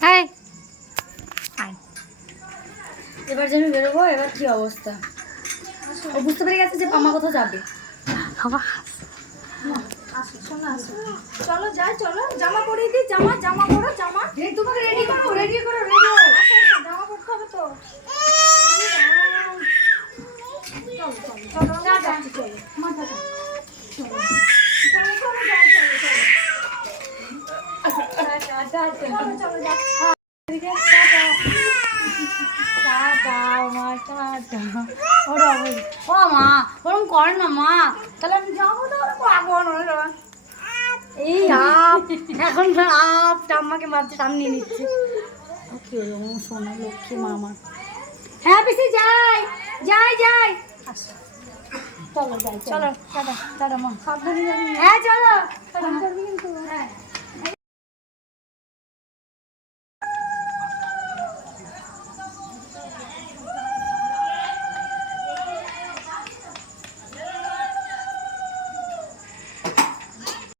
এই। এবার যে আমি বেরোবো এবার কি অবস্থা? ও বুঝতে পেরে গেছে যে পামা কোথাও যাবে। বাবা। চলো যাই চলো। জামা পরিয়ে দিই জামা জামা পরো জামা। তোমাকে রেডি করো রেডি করো রেডি জামা পরতে হবে তো। চলো চলো চলো যা যাচ্ছি চলো মাথা চলো চলো চলো চলো যাই চলো চলো টাটা, চলো চলো যা এদিকে টাটা টাটা মা টাটা ওরা মা ওরকম করে না মা তাহলে এই আপ এখন আপ ঠাম্মাকে মারছে সামনে নিচ্ছে কি হলো ও সোনা লক্ষ্মী মামা হ্যাঁ পিসি যাই যাই যাই চলো যাই চলো টাটা টাটা মা সাবধানে হ্যাঁ চলো কিন্তু হ্যাঁ